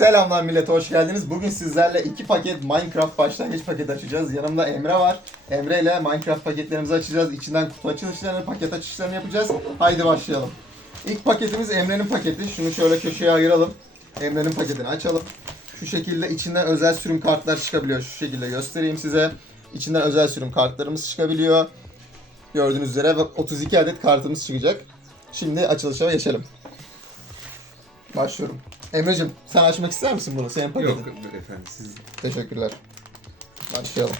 Selamlar millet, hoş geldiniz. Bugün sizlerle iki paket Minecraft başlangıç paketi açacağız. Yanımda Emre var. Emre ile Minecraft paketlerimizi açacağız. İçinden kutu açılışlarını, paket açışlarını yapacağız. Haydi başlayalım. İlk paketimiz Emre'nin paketi. Şunu şöyle köşeye ayıralım. Emre'nin paketini açalım. Şu şekilde içinden özel sürüm kartlar çıkabiliyor. Şu şekilde göstereyim size. İçinden özel sürüm kartlarımız çıkabiliyor. Gördüğünüz üzere ve 32 adet kartımız çıkacak. Şimdi açılışa geçelim. Başlıyorum. Emre'cim sen açmak ister misin bunu? Senin paketin. Yok efendim siz Teşekkürler. Başlayalım.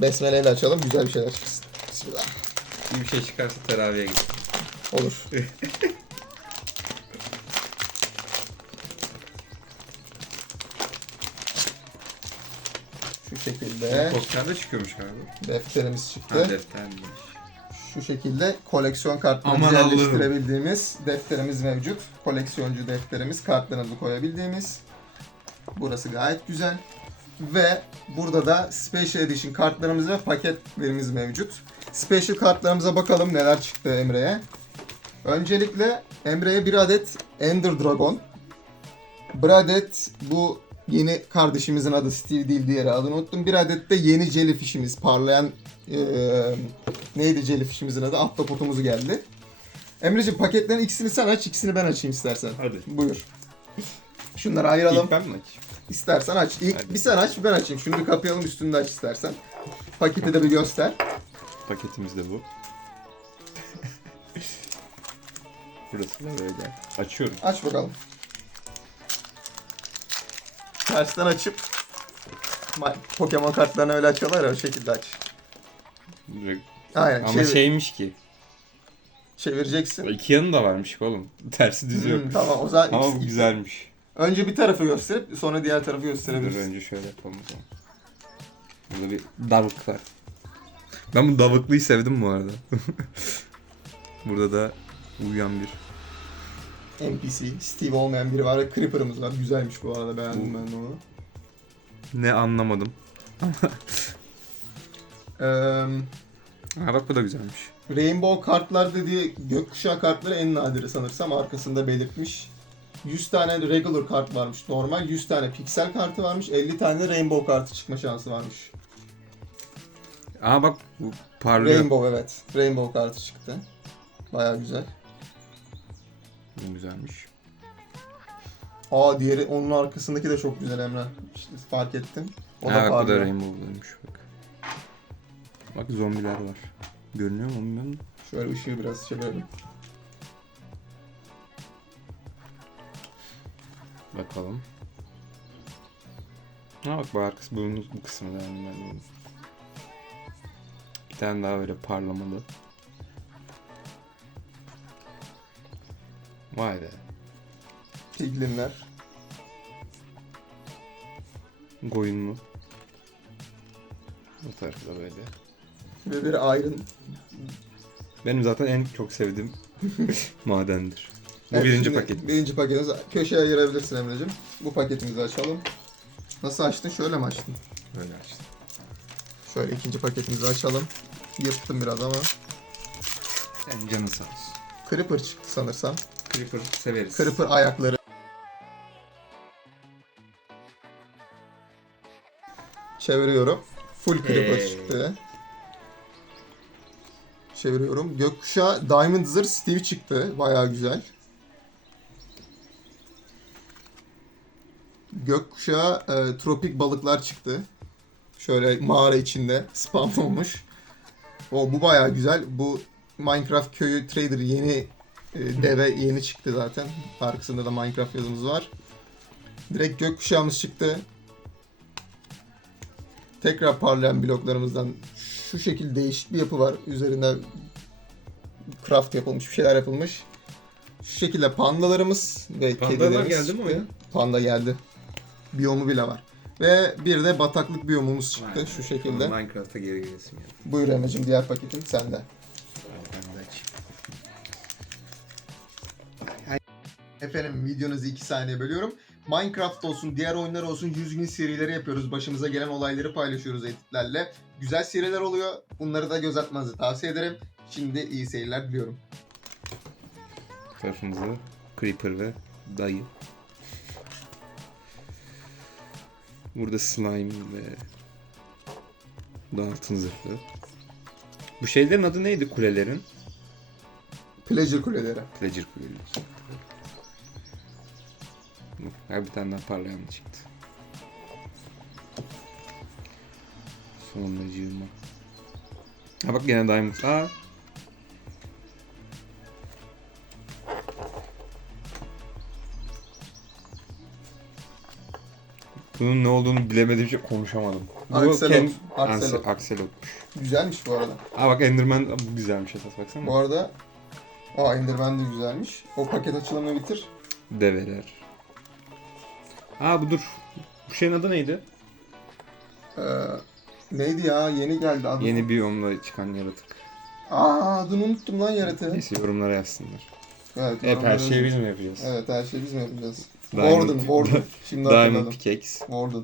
Besmeleyle açalım. Güzel bir şeyler çıksın. Bismillah. iyi bir şey çıkarsa teraviye git. Olur. Şu şekilde Posterde çıkıyormuş galiba. defterimiz Ha çıktı. deftermiş. Şu şekilde koleksiyon kartlarımızı Aman yerleştirebildiğimiz defterimiz mevcut. Koleksiyoncu defterimiz, kartlarımızı koyabildiğimiz. Burası gayet güzel. Ve burada da Special Edition kartlarımız ve paketlerimiz mevcut. Special kartlarımıza bakalım neler çıktı Emre'ye. Öncelikle Emre'ye bir adet Ender Dragon. Bir adet bu yeni kardeşimizin adı Steve değil diğeri adını unuttum. Bir adet de yeni jellyfish'imiz parlayan eee neydi jellyfish'imizin adı? Ahtapotumuzu geldi. Emre'ciğim paketlerin ikisini sen aç, ikisini ben açayım istersen. Hadi. Buyur. Şunları ayıralım. İlk ben mi açayım? İstersen aç. İlk Hadi. bir sen aç, bir ben açayım. Şunu kapayalım, üstünde aç istersen. Paketi de bir göster. Paketimiz de bu. Burası da böyle. Açıyorum. Aç bakalım. Tersten açıp Pokemon kartlarını öyle açıyorlar ya o şekilde aç. Direkt- Aynen. Ama çevir- şeymiş ki. çevireceksin. İki yanı da varmış oğlum. Tersi düz yok. Hmm, tamam o zaman Ama ikisi- bu güzelmiş. önce bir tarafı gösterip sonra diğer tarafı Dur gösterebilirsin. önce şöyle yapalım o zaman. Burada bir davık var. Ben bu davıklıyı sevdim bu arada. Burada da uyuyan bir NPC, Steve olmayan biri var ve Creeper'ımız var. Güzelmiş bu arada beğendim ben de onu. ne anlamadım. Ee, Ha bak bu da güzelmiş. Rainbow kartlar dediği gökkuşağı kartları en nadiri sanırsam arkasında belirtmiş. 100 tane regular kart varmış normal, 100 tane piksel kartı varmış, 50 tane rainbow kartı çıkma şansı varmış. Aa bak bu parlıyor. Rainbow evet, rainbow kartı çıktı. Baya güzel. Bu güzelmiş. Aa diğeri onun arkasındaki de çok güzel Emre. İşte fark ettim. O ha da bak bu da parlıyor. rainbow'luymuş bak. Bak zombiler var. Görünüyor mu bilmiyorum. Şöyle ışığı biraz çevirelim. Bakalım. Ha bak bu arkası bu, bu kısmı da yani ben. Bir tane daha böyle parlamalı. Vay be. Piglinler. Goyunlu. Bu tarafı da böyle. Ve bir Iron. Benim zaten en çok sevdiğim madendir. Bu Evet, birinci şimdi paket. Birinci paketimiz. Köşeye ayırabilirsin Emre'cim. Bu paketimizi açalım. Nasıl açtın? Şöyle mi açtın? Böyle açtım. Şöyle ikinci paketimizi açalım. Yırttım biraz ama. Senin canın sağ olsun. Creeper çıktı sanırsam. Creeper severiz. Creeper ayakları. Çeviriyorum. Full Creeper Hey. çıktı. Çeviriyorum. Gökkuşağı Diamond Zırh Steve çıktı. Bayağı güzel. Gökkuşağı e, tropik balıklar çıktı. Şöyle mağara içinde spawn olmuş. O bu bayağı güzel. Bu Minecraft köyü Trader yeni e, deve yeni çıktı zaten. Arkasında da Minecraft yazımız var. Direkt gökkuşağımız çıktı. Tekrar parlayan bloklarımızdan şu şekilde değişik bir yapı var. Üzerinde craft yapılmış, bir şeyler yapılmış. Şu şekilde pandalarımız ve Pandalar kedilerimiz geldi mi oyuna? Panda geldi. Biyomu bile var. Ve bir de bataklık biyomumuz çıktı be. şu şekilde. Minecraft'a geri gelesim ya. Buyur Emre'cim diğer paketin sende. Efendim videonuzu 2 saniye bölüyorum. Minecraft olsun, diğer oyunlar olsun 100 gün serileri yapıyoruz. Başımıza gelen olayları paylaşıyoruz editlerle. Güzel seriler oluyor. Bunları da göz atmanızı tavsiye ederim. Şimdi iyi seyirler diliyorum. Tarafımızda Creeper ve dayı. Burada slime ve bu da altın zırhlı. Bu şeylerin adı neydi kulelerin? Pleasure kuleleri. Pleasure kuleleri. Her bir tane daha parlayan çıktı. Sonracığıma. Ha bak gene diamond. Aa. Bunun ne olduğunu bilemediğim için konuşamadım. Bu Axolot. Ken-. Axolot. Axolot'muş. Güzelmiş bu arada. Aa bak Enderman bu güzelmiş esas baksana. Bu arada Aa Enderman de güzelmiş. O paket açılımını bitir. Develer. Aa bu dur. Bu şeyin adı neydi? Ee, neydi ya? Yeni geldi adı. Yeni biyomla çıkan yaratık. Aa adını unuttum lan yaratığı. Neyse yorumlara yazsınlar. Evet, Hep her şeyi biz mi yapacağız? Evet her şeyi biz mi yapacağız? Diamond- Warden, Warden. Şimdi Diamond hatırladım. Pickaxe. Warden.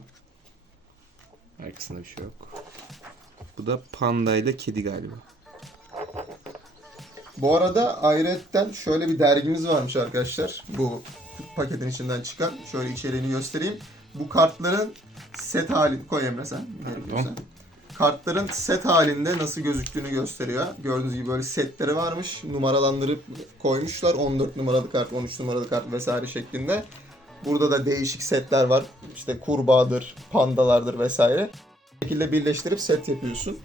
Arkasında bir şey yok. Bu da panda ile kedi galiba. Bu arada ayrıyetten şöyle bir dergimiz varmış arkadaşlar. Bu paketin içinden çıkan. Şöyle içeriğini göstereyim. Bu kartların set halini koy Emre sen. gerekiyorsa. Kartların set halinde nasıl gözüktüğünü gösteriyor. Gördüğünüz gibi böyle setleri varmış. Numaralandırıp koymuşlar. 14 numaralı kart, 13 numaralı kart vesaire şeklinde. Burada da değişik setler var. İşte kurbağadır, pandalardır vesaire. Bu şekilde birleştirip set yapıyorsun.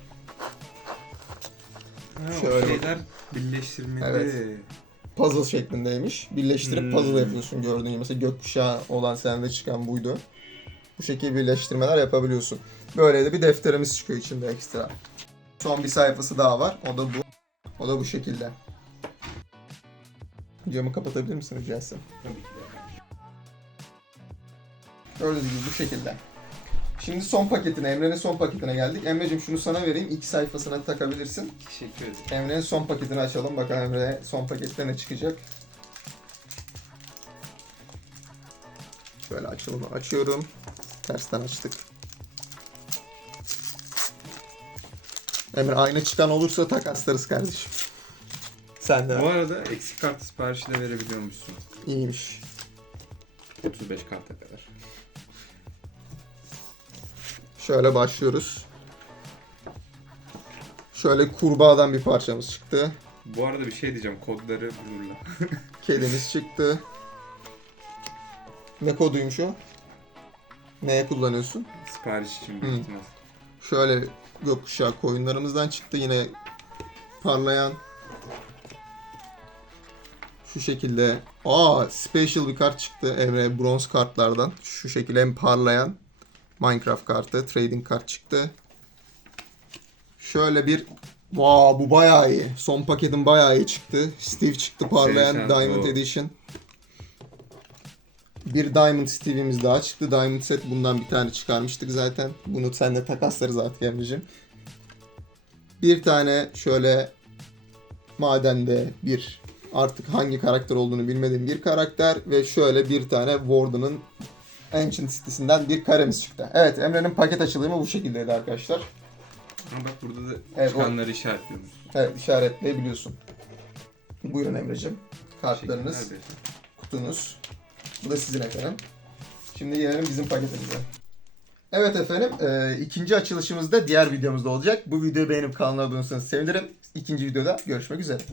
Şöyle. şeyler birleştirmeli. Evet. Puzzle şeklindeymiş. Birleştirip Hmm. puzzle yapıyorsun gördüğün gibi. Mesela gökkuşağı olan sende çıkan buydu. Bu şekilde birleştirmeler yapabiliyorsun. Böyle de bir defterimiz çıkıyor içinde ekstra. Son bir sayfası daha var. O da bu. O da bu şekilde. Camı kapatabilir misin rica etsem? Gördüğünüz gibi bu şekilde. Şimdi son paketine, Emre'nin son paketine geldik. Emre'cim şunu sana vereyim. İki sayfasına takabilirsin. Teşekkür ederim. Emre'nin son paketini açalım. Bakalım Emre son pakette ne çıkacak. Şöyle açalım. Açıyorum. Tersten açtık. Emre aynı çıkan olursa takaslarız kardeşim. Sen de Bu arada eksik kart siparişi de verebiliyormuşsun. iyiymiş. 35 karta kadar. Şöyle başlıyoruz. Şöyle kurbağadan bir parçamız çıktı. Bu arada bir şey diyeceğim. Kodları bulurla. Kedimiz çıktı. Ne koduymuş o? Neye kullanıyorsun? Sipariş için büyük ihtimal. Şöyle gökkuşağı koyunlarımızdan çıktı yine parlayan şu şekilde aa special bir kart çıktı Emre bronz kartlardan şu şekilde hem parlayan Minecraft kartı trading kart çıktı şöyle bir Wow bu bayağı iyi. Son paketin bayağı iyi çıktı. Steve çıktı parlayan Şey, sen Diamond o- Edition. Bir Diamond Steve'imiz daha çıktı. Diamond set bundan bir tane çıkarmıştık zaten. Bunu seninle takaslarız artık Emre'cim. Bir tane şöyle madende bir artık hangi karakter olduğunu bilmediğim bir karakter ve şöyle bir tane Warden'ın Ancient City'sinden bir karemiz çıktı. Evet Emre'nin paket açılımı bu şekildeydi arkadaşlar. Ama bak burada da Evet, çıkanları işaretliyoruz. Evet işaretleyebiliyorsun. Buyurun Emre'cim. Kartlarınız, kutunuz. Bu da sizin efendim. Şimdi gelelim bizim paketimize. Evet efendim, e, ikinci açılışımız da diğer videomuzda olacak. Bu videoyu beğenip kanala abone olursanız sevinirim. İkinci videoda görüşmek üzere.